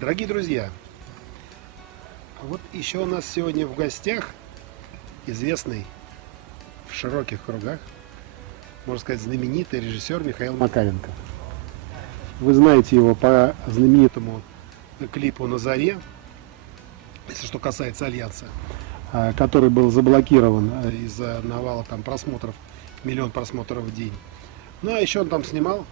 Дорогие друзья, вот еще у нас сегодня в гостях известный в широких кругах, можно сказать, знаменитый режиссер Михаил Макаренко. Вы знаете его по знаменитому клипу «На заре», если что касается Альянса, который был заблокирован из-за навала там просмотров, 1 миллион просмотров в день. Ну, а еще он там снимал,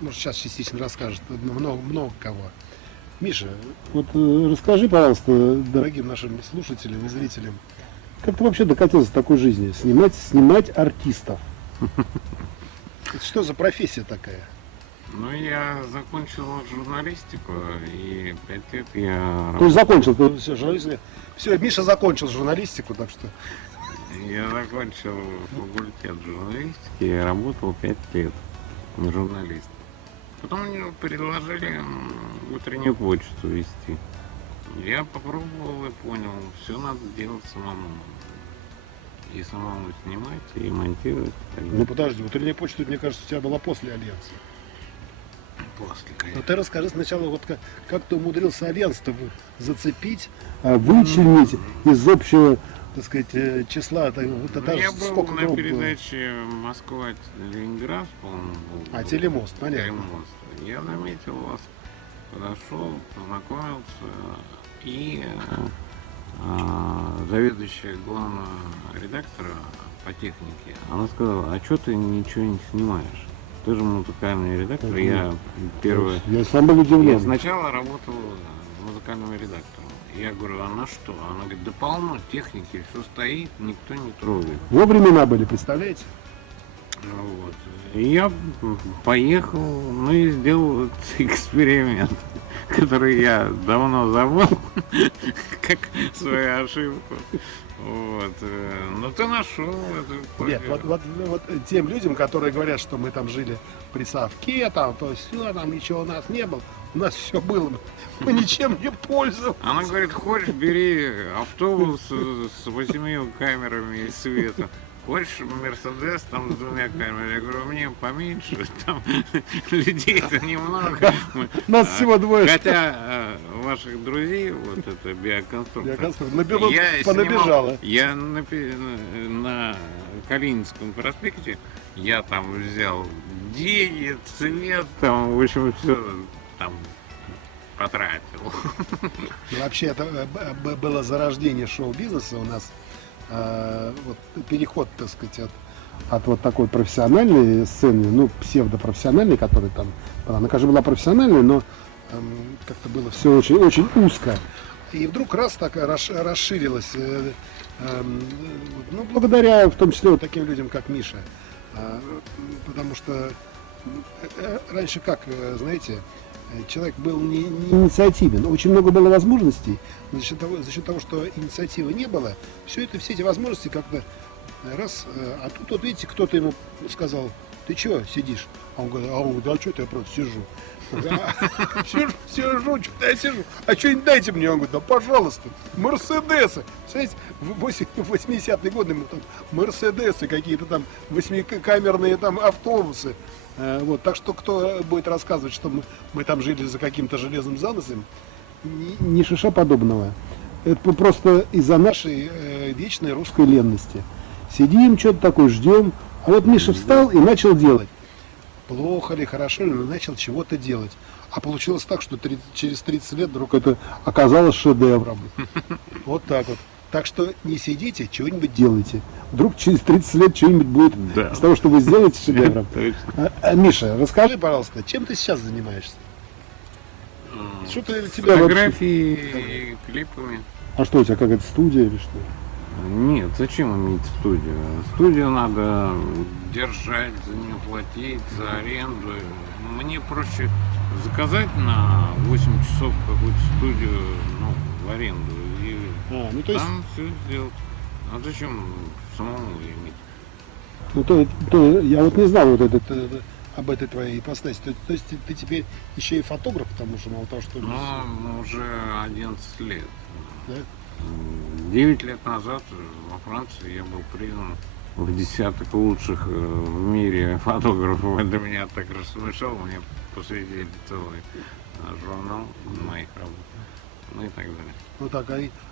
может, сейчас частично расскажет, много кого. Миша, вот расскажи, пожалуйста, дорогим нашим слушателям и зрителям, как ты вообще докатился до такой жизни? Снимать артистов. Это что за профессия такая? Ну, я закончил журналистику, и 5 лет я... То есть закончил, все, журналистику. Все, Миша закончил журналистику, так что... Я закончил факультет журналистики и работал 5 лет журналистом. Потом мне предложили утреннюю почту вести. Я попробовал и понял, все надо делать самому. И самому снимать, и монтировать. Ну подожди, утренняя почта, мне кажется, у тебя была после Альянса. После, конечно. Но ты расскажи сначала, вот как ты умудрился Альянс-то зацепить, вычленить из общего, так сказать, числа. Я был на передаче Москва-Ленинград, по-моему. А, Телемост, понятно. Телемост. Я заметил вас, подошел, познакомился, и заведующая главного редактора по технике, она сказала: а что ты ничего не снимаешь? Ты же музыкальный редактор. Я сам был удивлен. Я сначала работал музыкальным редактором. Я говорю: а на что? Она говорит: да полно техники, все стоит, никто не трогает. Во времена были, представляете? Вот. И я поехал, ну и сделал эксперимент, который я давно забыл, как свою ошибку. Вот. Но ты нашел это. Нет, вот тем людям, которые говорят, что мы там жили при совке, там, то есть все, там ничего у нас не было, у нас все было, мы ничем не пользовались. Она говорит: хочешь, бери автобус с 8 камерами и светом. Хочешь Мерседес там с 2 камерами? Я говорю: мне поменьше, там людей-то немного. Нас всего 2. Хотя ваших друзей, вот это биоконструктор, понабежало. Я на Калининском проспекте, я там взял деньги, цвет, там, в общем, все там потратил. Вообще, это было зарождение шоу-бизнеса у нас. Вот, переход, так сказать, от вот такой профессиональной сцены, ну, псевдопрофессиональной, которая там была. Она, конечно, была профессиональной, но как-то было все очень, очень узко. И вдруг раз так расширилось, ну, благодаря в том числе вот таким людям, как Миша. Потому что раньше, как, знаете, человек был не инициативен. Очень много было возможностей. За счет того, что инициативы не было, все эти возможности как-то раз. А тут вот видите, кто-то ему сказал: ты чего сидишь? А он говорит: а что-то я просто сижу. Сижу, что-то я сижу. А что-нибудь дайте мне. Он говорит: да пожалуйста, Мерседесы. Представляете, в 80-е годы там Мерседесы, какие-то там 8-камерные там автобусы. Вот, так что кто будет рассказывать, что мы там жили за каким-то железным занавесом, ни шиша подобного. Это просто из-за нашей вечной русской ленности. Сидим, что-то такое ждем, а вот Миша встал и начал делать. Плохо ли, хорошо ли, но начал чего-то делать. А получилось так, что через 30 лет вдруг это оказалось шедевром. Вот так вот. Так что не сидите, чего-нибудь делайте. Вдруг через 30 лет что-нибудь будет из того, что вы сделаете шедевром. Миша, расскажи, пожалуйста, чем ты сейчас занимаешься? Что-то фотографии, клипами. А что у тебя, какая-то студия или что? Нет, зачем иметь студию? Студию надо держать, за нее платить, за аренду. Мне проще заказать на 8 часов какую-то студию, ну, в аренду. Ну, то есть... Там все сделать. А зачем самому иметь? Ну, то я вот не знал вот об этой твоей ипостаси. То есть ты теперь еще и фотограф, потому что мало того, что... Ну, уже 11 лет. Да? 9 лет назад во Франции я был признан в десяток лучших в мире фотографов. Это меня так рассмешало, мне посвятили целый журнал моих работ, ну и так далее. Ну так,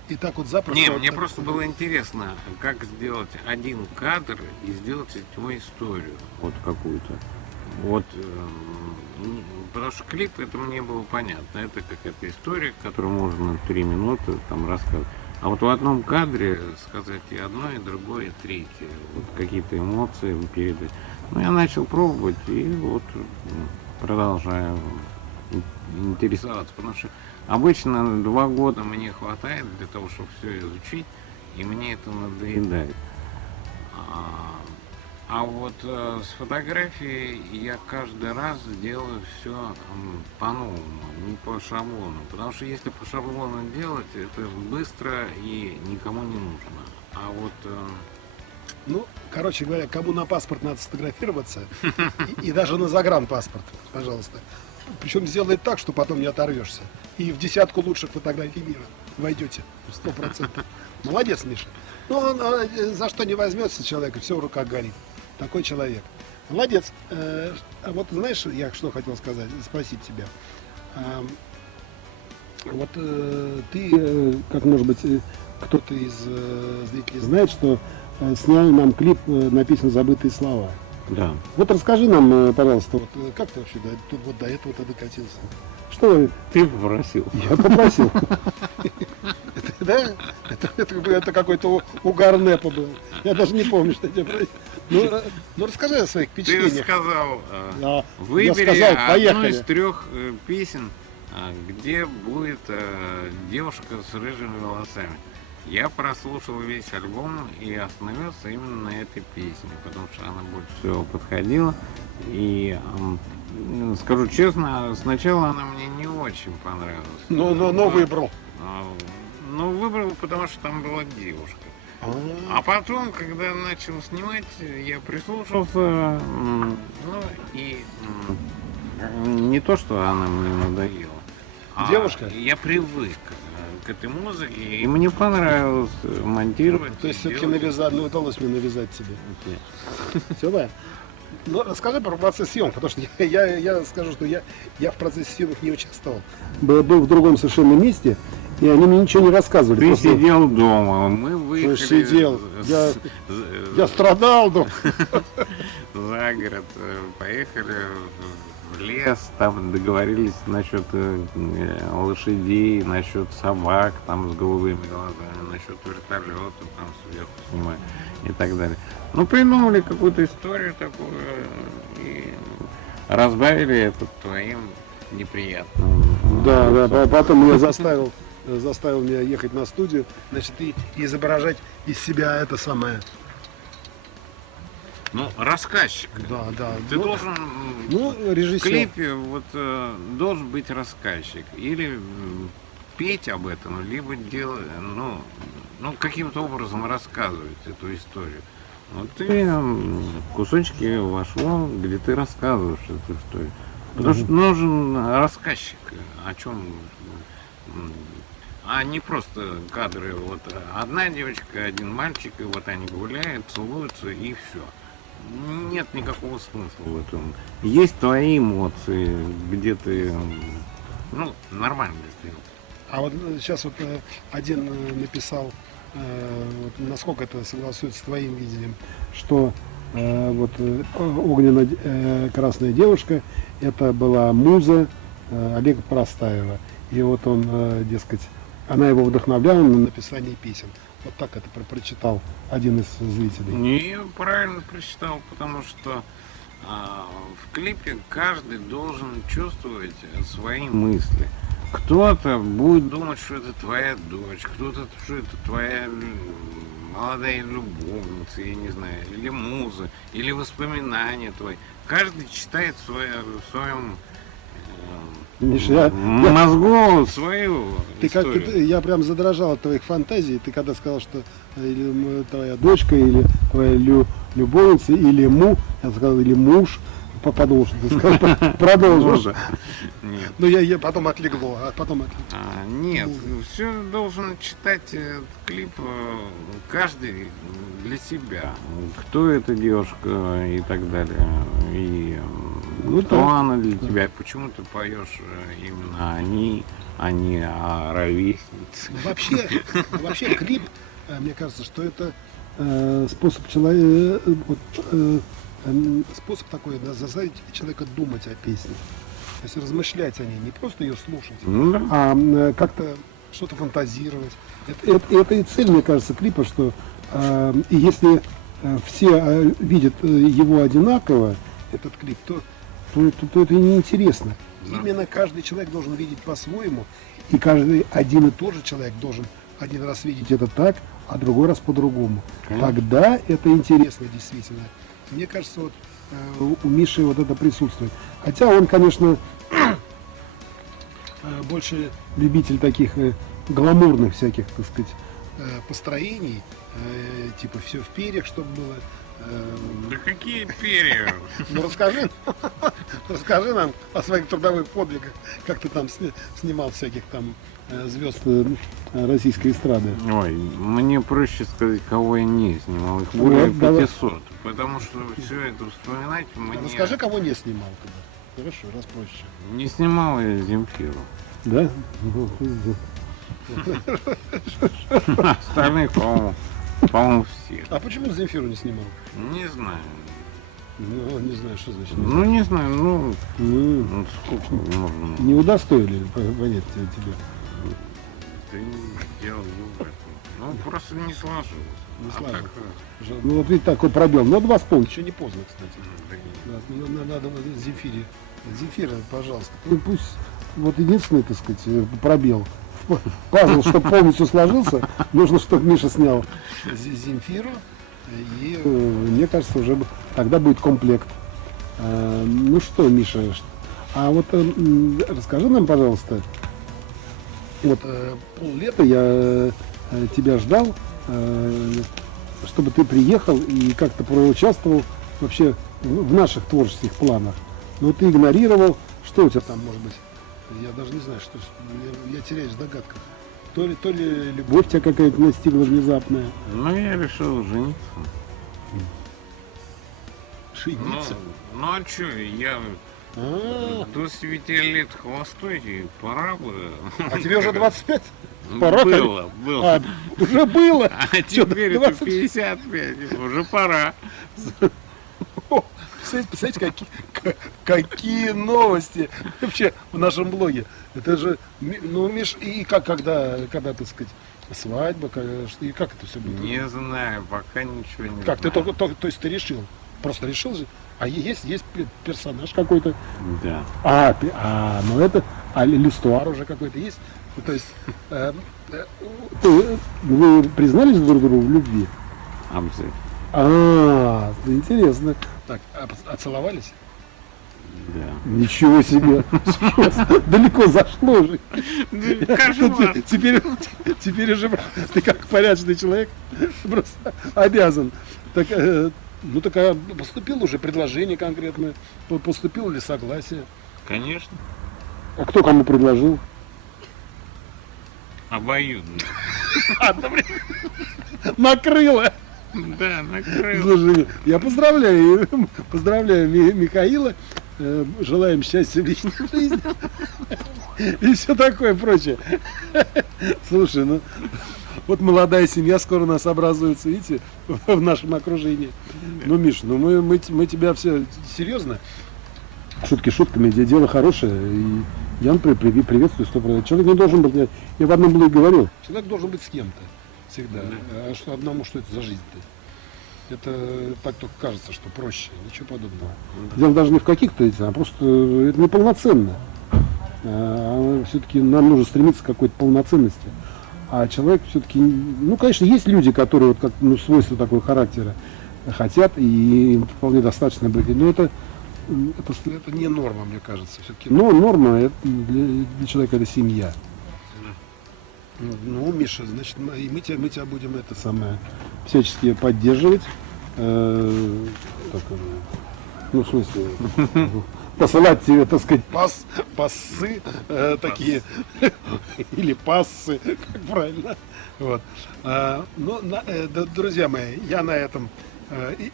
и так вот запросто. Не, вот мне так- просто было интересно, как сделать один кадр и сделать из него историю вот какую-то. Вот, потому что клип это мне было понятно, это какая-то история, которую можно 3 минуты там рассказывать. А вот в одном кадре сказать и одно, и другое, и третье, вот какие-то эмоции передать. Ну, я начал пробовать и вот продолжаю интересоваться, потому что обычно 2 года мне хватает для того, чтобы все изучить, и мне это надоедает. А вот с фотографией я каждый раз делаю все по-новому, не по шаблону. Потому что если по шаблону делать, это быстро и никому не нужно. А вот Ну, короче говоря, кому на паспорт надо сфотографироваться, и даже на загранпаспорт, пожалуйста. Причем сделай так, что потом не оторвешься. И в 10 лучших фотографий мира войдете 100%. Молодец, Миша. Ну, он за что не возьмется человек, и все в руках горит. Такой человек. Молодец. А вот знаешь, я что хотел сказать, спросить тебя. Вот ты, как может быть, кто-то из зрителей знает, что сняли нам клип, написан «Забытые слова». да. Вот расскажи нам, пожалуйста, вот, как ты вообще тут вот до этого-то докатился? Что Ты попросил. я попросил? Да? Это какой-то угар НЭПа был. Я даже не помню, что я тебя просил. Ну расскажи о своих Ты впечатлениях. сказал, Я выбери сказал, одну поехали. из 3 песен, где будет девушка с рыжими волосами. Я прослушал весь альбом и остановился именно на этой песне, потому что она больше всего подходила. И скажу честно, сначала она мне не очень понравилась. Но выбрал. Ну, выбрал, потому что там была девушка. А потом, когда начал снимать, я прислушался, ну и не то, что она мне надоела. Девушка? Я привык к этой музыке, и мне понравилось монтировать. То есть и все-таки делать. удалось мне навязать тебе. Все, да? Ну, расскажи про процесс съемок, потому что я скажу, что я в процессе съемок не участвовал. Был в другом совершенно месте, и они мне ничего не рассказывали. Ты Просто сидел дома, мы выехали сидел. Я страдал, да. за город, поехали в лес, там договорились насчет лошадей, насчет собак, там с голубыми глазами, насчет вертолета, там сверху снимать и так далее. Ну, придумали какую-то историю такую и разбавили это твоим неприятным. Да, потом я заставил меня ехать на студию, значит, и изображать из себя это самое. Ну, рассказчик. Да. Ты должен в режиссер. клипе вот должен быть рассказчик. Или петь об этом, либо делать, ну каким-то образом рассказывать эту историю. Вот ты кусочки вошло, где ты рассказываешь эту историю. Потому что нужен рассказчик, о чем, а не просто кадры. Вот одна девочка, один мальчик, и вот они гуляют, целуются и все. Нет никакого смысла в этом. Есть твои эмоции, где ты, нормально сделал. А вот сейчас вот один написал, вот насколько это согласуется с твоим видением, что вот огненно-красная девушка это была муза Олега Простаева. И вот он, дескать, она его вдохновляла на написание песен. Вот так это прочитал один из зрителей. Не, правильно прочитал, потому что в клипе каждый должен чувствовать свои мысли. Кто-то будет думать, что это твоя дочь, кто-то, что это твоя молодая любовница, я не знаю, или муза, или воспоминания твои. Каждый читает в своем Миша, мозгу свою историю. я прям задрожал от твоих фантазий. Ты когда сказал, что или твоя дочка, или твоя любовница, или я сказал, или муж, подумал, что ты сказал, продолжишь. Нет. Но я потом отлегло, Нет, все должен читать этот клип каждый для себя. Кто эта девушка и так далее. И Ну, Кто да. она для тебя? Почему ты поешь именно они, а не о ровеснице? Вообще клип, мне кажется, что это способ человека, способ такой, да, заставить человека думать о песне. То есть размышлять о ней, не просто ее слушать, Ну да. а как-то что-то фантазировать. Это и цель, мне кажется, клипа, что и если все видят его одинаково, этот клип, то это неинтересно. Да. Именно каждый человек должен видеть по-своему, и каждый один и тот же человек должен один раз видеть это так, а другой раз по-другому. Конечно. Тогда это интересно действительно. Мне кажется, вот у Миши вот это присутствует. Хотя он, конечно, больше любитель таких гламурных всяких, так сказать, построений, типа все в перьях, чтобы было. Да какие перья? Ну расскажи нам о своих трудовых подвигах, как ты там снимал всяких там звезд российской эстрады. Ой, мне проще сказать, кого я не снимал. Их Вот, более давай. 500. Потому что все это вспоминать мне... Расскажи, кого не снимал тогда. Хорошо, раз проще. Не снимал я Земфиру. Да? Остальных, по-моему, все. А почему Земфиру не снимал? Не знаю. Ну, не знаю, что значит. Ну, не знаю, Ну, ну сколько можно... не удостоили понять тебе. Ты не делал выбор. Ну, просто не сложилось. Не А сложилось. так, Ну вот видите, такой пробел. Надо восполнить. Еще не поздно, кстати. да, Надо Земфире. Земфира, пожалуйста. Ну, пусть вот единственный, так сказать, пробел. Пазл, чтобы полностью сложился, нужно, чтобы Миша снял Земфиру. И мне кажется, уже тогда будет комплект. Ну что, Миша, а вот расскажи нам, пожалуйста, вот поллета я тебя ждал, чтобы ты приехал и как-то проучаствовал вообще в наших творческих планах. Но ты игнорировал. Что у тебя там может быть? Я даже не знаю, что я теряюсь в догадках. То ли любовь тебя какая-то настигла внезапная. Ну, я решил жениться. Шибиться. Ну а что, я А, 25 лет холостой, и пора бы. а тебе уже 25? Пора, Было. А, уже было. А теперь это 20? 55, уже пора. О, Представляете, какие новости вообще в нашем блоге. Это же, ну, Миш, и когда, так сказать, свадьба, и как это все будет? Не знаю, пока ничего не Как, ты знаю. то есть ты решил? Просто решил же? А есть персонаж какой-то? Да. Ну это, листуар уже какой-то есть? Ну, то есть, вы признались друг другу в любви? Обязательно. Интересно. Так, а целовались? Да. Ничего себе! Сейчас далеко зашло же. Кошмар. Теперь уже ты как порядочный человек просто обязан. Так, поступило уже предложение конкретное, поступило ли согласие? Конечно. А кто кому предложил? Обоюдно. Накрыло! Да, накрыл. Слушай, я поздравляю Михаила, желаем счастья в личной жизни и все такое прочее. Слушай, ну вот молодая семья скоро у нас образуется, видите, в нашем окружении. Ну, Миш, ну мы тебя все серьезно. Шутки шутками, дело хорошее, и я приветствую 100%. Человек не должен быть, я в одном блоге говорил, человек должен быть с кем-то всегда. А что одному, что это за жизнь-то? Это так только кажется, что проще, ничего подобного. Дело даже не в каких-то этих, а просто это неполноценно. Все-таки нам нужно стремиться к какой-то полноценности. А человек все-таки, ну, конечно, есть люди, которые, вот как свойство такого характера, хотят, и им вполне достаточно быть. Но это не норма, мне кажется. Все-таки, ну, норма это для человека это семья. Ну, Миша, значит, мы тебя будем это самое всячески поддерживать. Ну, в смысле, посылать тебе, так сказать, пассы такие, или пассы, как правильно. Вот. Друзья мои, я на этом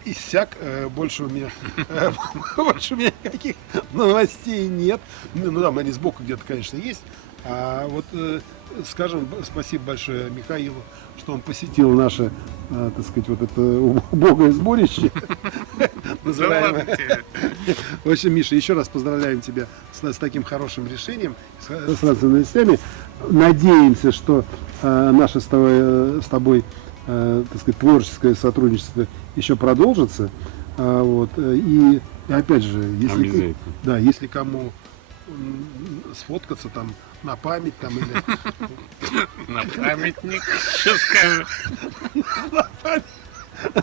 иссяк, больше у меня больше у меня никаких новостей нет. Ну там они сбоку где-то, конечно, есть. А вот скажем спасибо большое Михаилу, что он посетил наше, так сказать, вот это убогое сборище. Да называемое. ладно тебе. В общем, Миша, еще раз поздравляем тебя с таким хорошим решением, с разными новостями. Надеемся, что наше с тобой, так сказать, творческое сотрудничество еще продолжится. Вот. И опять же, если, Обязательно. да, если кому сфоткаться там на память там или На памятник. Что скажешь?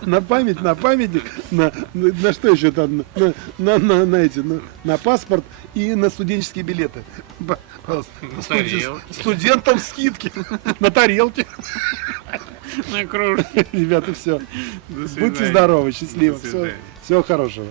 на памятник, на что еще там, на эти, на паспорт и на студенческие билеты. Пожалуйста. На тарелке. Студентам скидки на тарелке. На кружке. Ребята, все. До свидания. Будьте здоровы, счастливы. До свидания. Всего хорошего.